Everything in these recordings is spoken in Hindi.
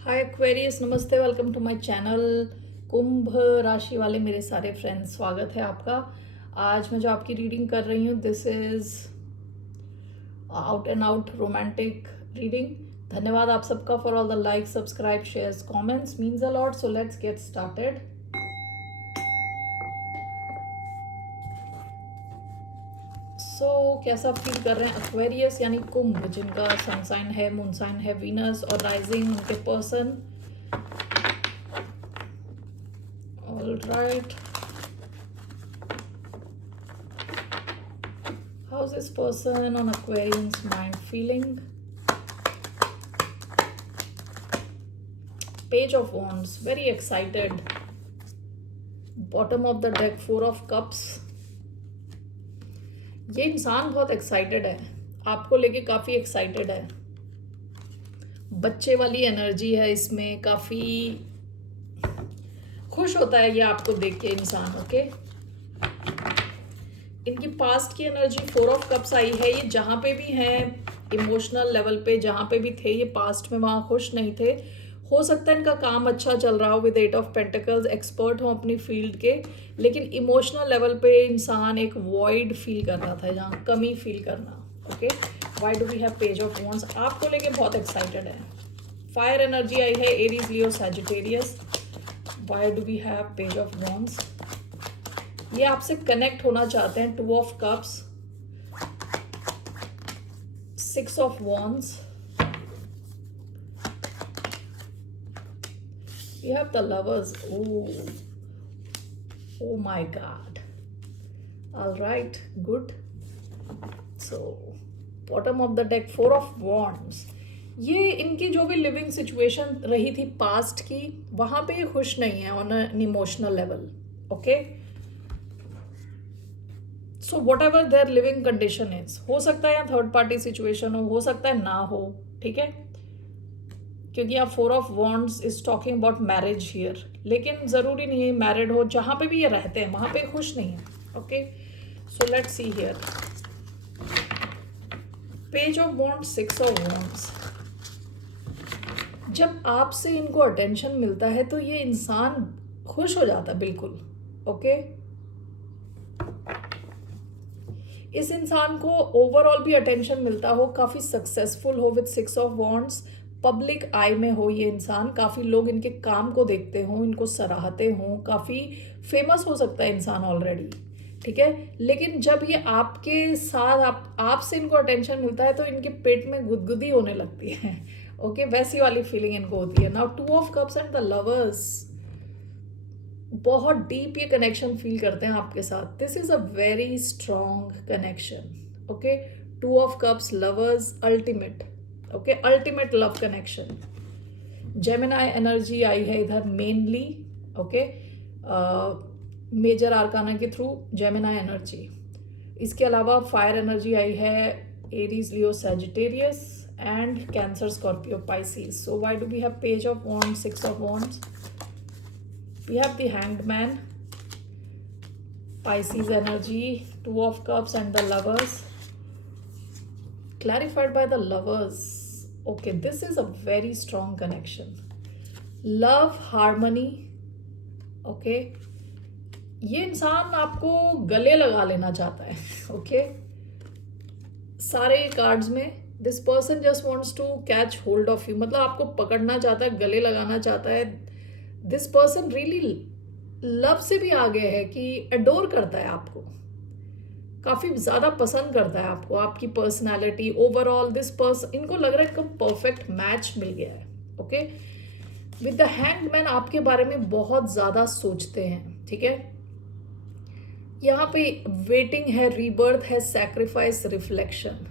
हाय एक्वेरियस, नमस्ते, वेलकम टू माय चैनल। कुंभ राशि वाले मेरे सारे फ्रेंड्स, स्वागत है आपका। आज मैं जो आपकी रीडिंग कर रही हूँ, this is out and out romantic reading. धन्यवाद आप सबका for all the like, subscribe, shares, comments, means a lot. So let's get started. कैसा फील कर रहे हैं एक्वेरियस यानी कुंभ, जिनका सन साइन है, मून साइन है वीनस और राइजिंग उनके person. All right, how's this person on Aquarian's mind feeling? Page of Wands, very excited. Bottom of the deck, Four of Cups. ये इंसान बहुत एक्साइटेड है, आपको लेके काफी एक्साइटेड है। बच्चे वाली एनर्जी है इसमें, काफी खुश होता है ये आपको देख के इंसान। ओके, इनकी पास्ट की एनर्जी फोर ऑफ कप्स आई है। ये जहाँ पे भी हैं इमोशनल लेवल पे, जहाँ पे भी थे ये पास्ट में, वहाँ खुश नहीं थे। हो सकता है इनका काम अच्छा चल रहा हो with eight of pentacles, expert हो अपनी फील्ड के, लेकिन इमोशनल लेवल पे इंसान एक वॉइड फील कर रहा था, जहाँ कमी फील करना। Okay, why do we have Page of Wands? आपको लेके बहुत एक्साइटेड है। फायर एनर्जी आई है, Aries, Leo, Sagittarius. Why do we have Page of Wands? ये आपसे कनेक्ट होना चाहते हैं। Two of Cups, six of Wands, we have the lovers. Oh my god. All right, good. So bottom of the deck, four of wands. ये इनकी जो भी लिविंग सिचुएशन रही थी पास्ट की, वहां पे ये खुश नहीं है on an emotional level. Okay, so whatever their living condition is, हो सकता है या थर्ड पार्टी सिचुएशन हो सकता है ना हो। ठीक है, क्योंकि आप four of wands is talking about marriage here, लेकिन जरूरी नहीं है मैरिड हो। जहां पे भी ये रहते हैं वहां पे खुश नहीं है। Okay, so let's see here page of Wands, six of wands. जब आपसे इनको अटेंशन मिलता है तो ये इंसान खुश हो जाता है बिल्कुल। ओके, इस इंसान को ओवरऑल भी अटेंशन मिलता हो, काफी सक्सेसफुल हो with six of wands, public eye में हो ये इंसान, काफी लोग इनके काम को देखते हों, इनको सराहते हों, काफी फेमस हो सकता है इंसान ऑलरेडी। ठीक है, लेकिन जब ये आपके साथ आपसे इनको अटेंशन मिलता है तो इनके पेट में गुदगुदी होने लगती है। ओके, वैसी वाली फीलिंग इनको होती है। Now two of cups and the lovers, बहुत डीप ये कनेक्शन फील करते हैं आपके साथ। This is a very strong connection. Okay, two of cups, lovers, ultimate. Okay, ultimate love connection. Gemini energy आई है इधर मेनली। ओके, मेजर आर्काना के थ्रू जेमिनाई एनर्जी। इसके अलावा फायर एनर्जी आई है, Aries, Leo, Sagittarius and Cancer, Scorpio, Pisces. So why do we have Page of Wands, six of Wands? We have the Hanged Man, Pisces energy, two of cups and the lovers, clarified by the lovers. Okay, this is a very strong connection. Love, harmony. Okay, ये इंसान आपको गले लगा लेना चाहता है। ओके, सारे कार्ड्स में this person just wants to catch hold of you, मतलब आपको पकड़ना चाहता है, गले लगाना चाहता है। दिस पर्सन रियली लव से भी आगे है कि अडोर करता है आपको, काफी ज्यादा पसंद करता है आपको, आपकी पर्सनालिटी ओवरऑल। दिस पर्सन, इनको लग रहा है इनको परफेक्ट मैच मिल गया है। Okay, with the Hanged man आपके बारे में बहुत ज्यादा सोचते हैं। ठीक है, यहाँ पे वेटिंग है, रीबर्थ है, सैक्रिफाइस, रिफ्लेक्शन।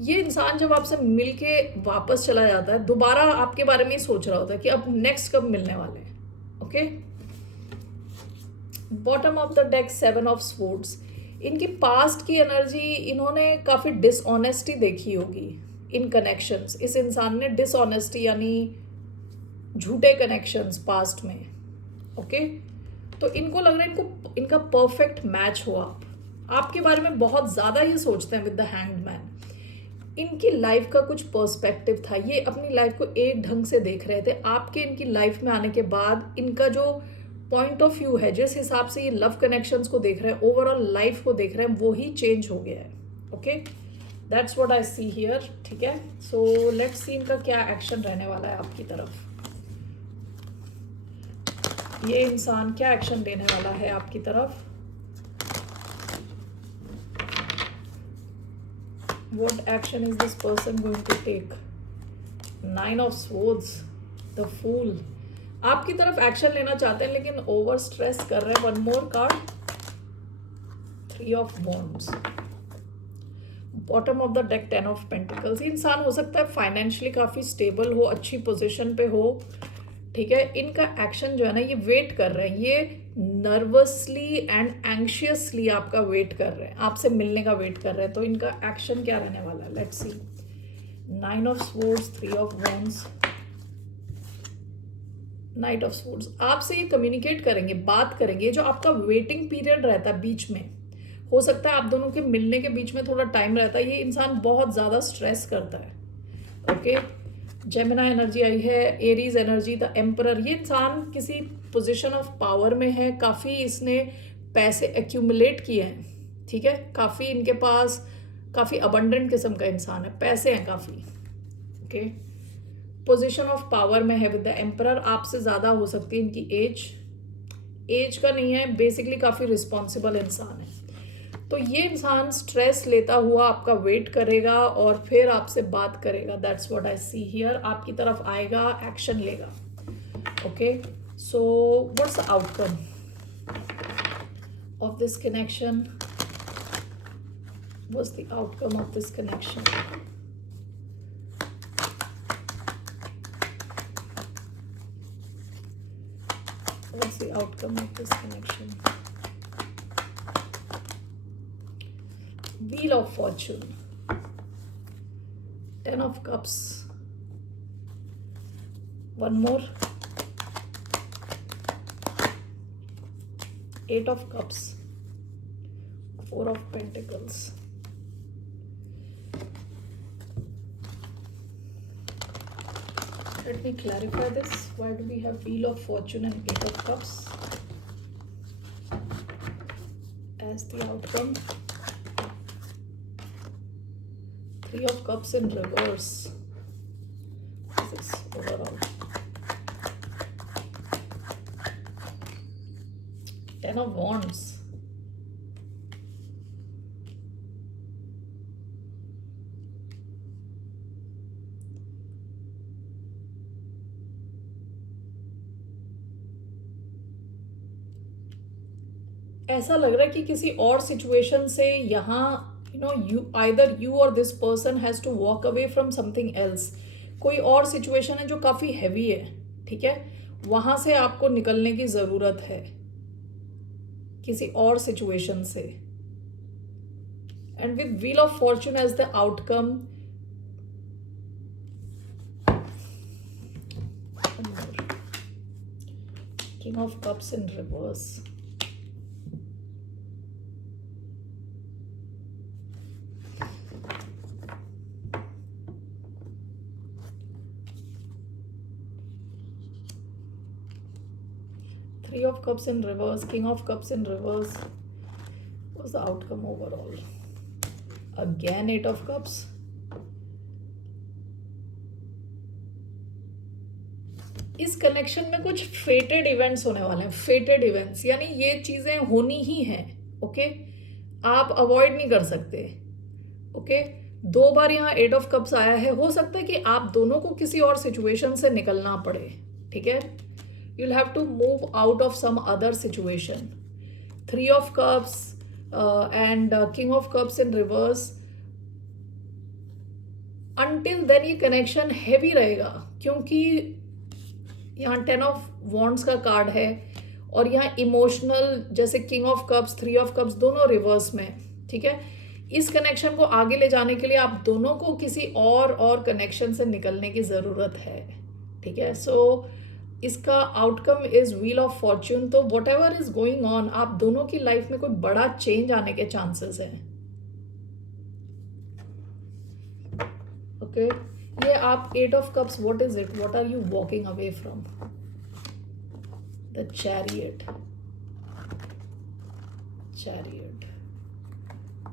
ये इंसान जब आपसे मिलके वापस चला जाता है, दोबारा आपके बारे में ही सोच रहा होता है कि अब नेक्स्ट कब मिलने वाले हैं। Okay, bottom of the deck, seven of swords. इनकी पास्ट की एनर्जी, इन्होंने काफी डिसऑनेस्टी देखी होगी इन कनेक्शंस। इस इंसान ने डिसऑनेस्टी यानी झूठे कनेक्शंस पास्ट में। ओके, तो इनको लग रहा है इनका परफेक्ट मैच हो। आपके बारे में बहुत ज्यादा ये सोचते हैं विद द हैंग्ड मैन। इनकी लाइफ का कुछ पर्सपेक्टिव था, ये अपनी लाइफ को एक ढंग से देख रहे थे। आपके इनकी लाइफ में आने के बाद इनका जो पॉइंट ऑफ व्यू है, जिस हिसाब से ये लव कनेक्शंस को देख रहे हैं, ओवरऑल लाइफ को देख रहे हैं, वो ही चेंज हो गया है। Okay, that's what I see here. ठीक है, सो लेट्स सी इनका क्या एक्शन रहने वाला है आपकी तरफ। ये इंसान क्या एक्शन लेने वाला है आपकी तरफ। What action is this person going to take? 9 of Swords, the Fool. आपकी तरफ एक्शन लेना चाहते हैं लेकिन ओवर स्ट्रेस कर रहे हैं। One more card, 3 of Wands. Bottom of the deck 10 of Pentacles. इंसान हो सकता है फाइनेंशियली काफ़ी स्टेबल हो, अच्छी पोजीशन पे हो। ठीक है, इनका एक्शन जो है ना, ये वेट कर रहे हैं, ये नर्वसली एंड एंग्शियसली आपका वेट कर रहे हैं, आपसे मिलने का वेट कर रहे हैं। तो इनका एक्शन क्या रहने वाला है, let's see. 9 of Swords, 3 of Wands, Knight of Swords. आपसे ये कम्युनिकेट करेंगे, बात करेंगे। जो आपका वेटिंग पीरियड रहता है बीच में, हो सकता है आप दोनों के मिलने के बीच में थोड़ा टाइम रहता है। ये इंसान बहुत ज़्यादा स्ट्रेस करता है। ओके, जेमिनी एनर्जी आई है, एरीज एनर्जी, द एम्परर। ये इंसान किसी पोजीशन ऑफ पावर में है, काफ़ी इसने पैसे एक्यूमुलेट किए हैं। ठीक है, काफ़ी इनके पास काफ़ी अबंडेंट किस्म का इंसान है, पैसे हैं काफ़ी। ओके, पोजीशन ऑफ पावर में है विद द एम्परर। आपसे ज़्यादा हो सकती है इनकी एज का नहीं है, बेसिकली काफ़ी रिस्पॉन्सिबल इंसान है। तो ये इंसान स्ट्रेस लेता हुआ आपका वेट करेगा और फिर आपसे बात करेगा। That's what I see here. आपकी तरफ आएगा, एक्शन लेगा। Okay, so what's the outcome of this connection? What's the outcome of this connection? What's the outcome of this connection? Wheel of Fortune, 10 of Cups, one more, 8 of Cups, 4 of Pentacles. Let me clarify this. Why do we have Wheel of Fortune and 8 of Cups as the outcome? 3 of Cups in reverse. This is overall. 10 of Wands. ऐसा लग रहा है कि किसी और सिचुएशन से यहाँ either you or this person has to walk away from something else. कोई और सिचुएशन है जो काफी हैवी है। ठीक है, वहां से आपको निकलने की जरूरत है, किसी और सिचुएशन से। And with Wheel of Fortune as the outcome, King of Cups in reverse. Three of Cups in reverse, King of Cups in reverse. What's the outcome overall? Again 8 of Cups. इस कनेक्शन में कुछ फेटेड इवेंट्स होने वाले हैं। फेटेड इवेंट्स यानी ये चीजें होनी ही हैं। ओके, आप अवॉइड नहीं कर सकते। ओके, 2 बार यहाँ 8 ऑफ कप्स आया है। हो सकता है कि आप दोनों को किसी और सिचुएशन से निकलना पड़े। ठीक है, you'll have to move out of some other situation. 3 of Cups and King of Cups in reverse. Until then ये connection heavy रहेगा, क्योंकि यहाँ 10 of Wands का कार्ड है और यहाँ इमोशनल, जैसे King of Cups, 3 of Cups दोनों रिवर्स में। ठीक है, इस कनेक्शन को आगे ले जाने के लिए आप दोनों को किसी और कनेक्शन से निकलने की ज़रूरत है। ठीक है, सो इसका outcome is wheel of fortune. तो whatever is going on, आप दोनों की लाइफ में कोई बड़ा चेंज आने के चांसेस हैं। ओके ये आप 8 of Cups, what is it, what are you walking away from? The Chariot,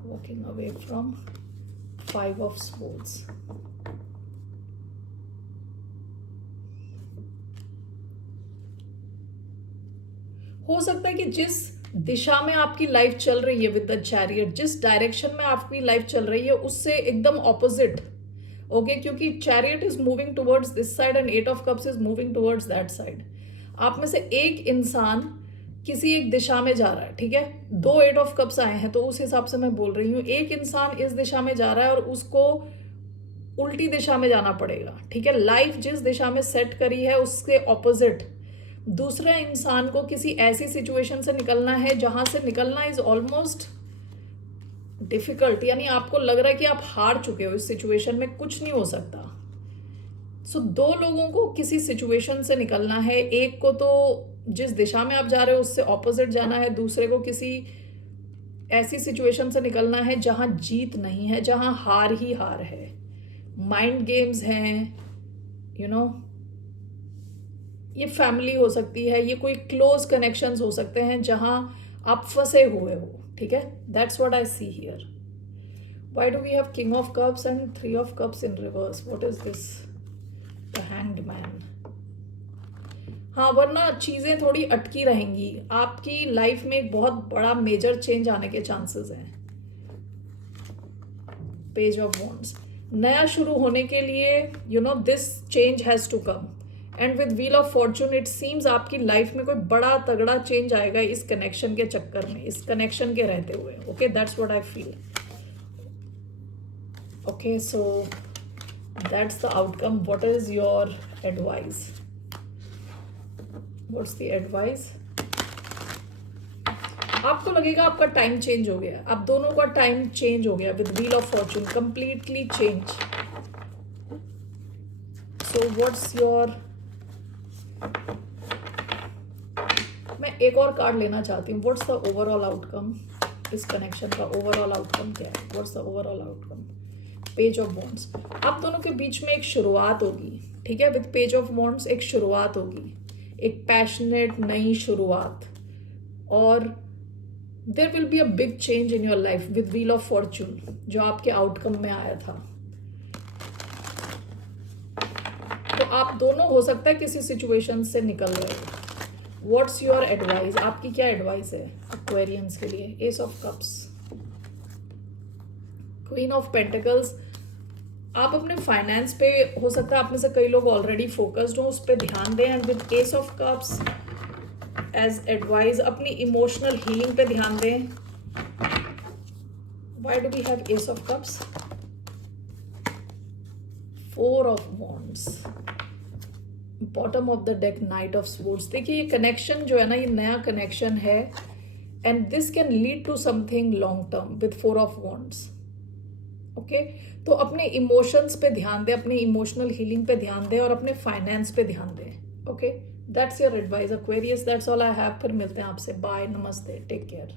walking away from 5 of Swords. हो सकता है कि जिस दिशा में आपकी लाइफ चल रही है विद द चैरियट, जिस डायरेक्शन में आपकी लाइफ चल रही है उससे एकदम ऑपोजिट, ओके, क्योंकि chariot is moving towards this side and 8 of Cups is moving towards that side. आप में से एक इंसान किसी एक दिशा में जा रहा है, ठीक है, 2 8 of Cups आए हैं तो उस हिसाब से मैं बोल रही हूँ एक इंसान इस दिशा में जा रहा है और उसको उल्टी दिशा में जाना पड़ेगा, ठीक है. लाइफ जिस दिशा में सेट करी है उसके ऑपोजिट दूसरे इंसान को किसी ऐसी सिचुएशन से निकलना है जहां से निकलना इज ऑलमोस्ट डिफिकल्ट, यानी आपको लग रहा है कि आप हार चुके हो, इस सिचुएशन में कुछ नहीं हो सकता. सो 2 लोगों को किसी सिचुएशन से निकलना है, एक को तो जिस दिशा में आप जा रहे हो उससे ऑपोजिट जाना है, दूसरे को किसी ऐसी सिचुएशन से निकलना है जहां जीत नहीं है, जहां हार ही हार है. माइंड गेम्स हैं, यू नो, ये फैमिली हो सकती है, ये कोई क्लोज कनेक्शंस हो सकते हैं जहां आप फंसे हुए हो, ठीक है. That's what I see here. Why do we have King of Cups and 3 of Cups in reverse? What is this? The Hanged Man. हाँ, वरना चीजें थोड़ी अटकी रहेंगी, आपकी लाइफ में एक बहुत बड़ा मेजर चेंज आने के चांसेस हैं. पेज ऑफ वॉन्ड्स, नया शुरू होने के लिए you know this change has to come. And with Wheel of Fortune it seems आपकी लाइफ में कोई बड़ा तगड़ा चेंज आएगा इस कनेक्शन के चक्कर में, इस कनेक्शन के रहते हुए. Okay, that's what I feel. Okay, so that's the outcome. What is your advice? What's the advice? आपको लगेगा आपका टाइम चेंज हो गया, आप दोनों का टाइम चेंज हो गया with Wheel of Fortune, completely change. So what's your, मैं एक और कार्ड लेना चाहती हूँ. What's the overall outcome? इस कनेक्शन का ओवरऑल आउटकम क्या है? What's the overall outcome? Page of wands, आप दोनों के बीच में एक शुरुआत होगी, ठीक है. विद पेज ऑफ वॉन्ड्स एक शुरुआत होगी, एक पैशनेट नई शुरुआत, और there will be a big change in your life with Wheel of Fortune, जो आपके आउटकम में आया था. तो आप दोनों हो सकता है किसी सिचुएशन से निकल रहे हो. What's your advice? आपकी क्या एडवाइस है एक्वेरियंस के लिए? S of cups, queen of pentacles, आप अपने फाइनेंस पे हो सकता है आप में से कई लोग ऑलरेडी फोकस्ड हो, उस पर ध्यान दें. And with Ace of Cups as advice अपनी इमोशनल हीलिंग पे ध्यान दें. Why do we have Ace of Cups? 4 of Wands, bottom of the deck Knight of Swords. देखिए ये कनेक्शन जो है ना, ये नया कनेक्शन है and this can lead to something long term with 4 of Wands. Okay, तो अपने इमोशंस पे ध्यान दें, अपनी इमोशनल हीलिंग पे ध्यान दें और अपने फाइनेंस पे ध्यान दें. Okay, that's your advice Aquarius. That's all I have. फिर मिलते हैं आपसे. बाय, नमस्ते, टेक केयर.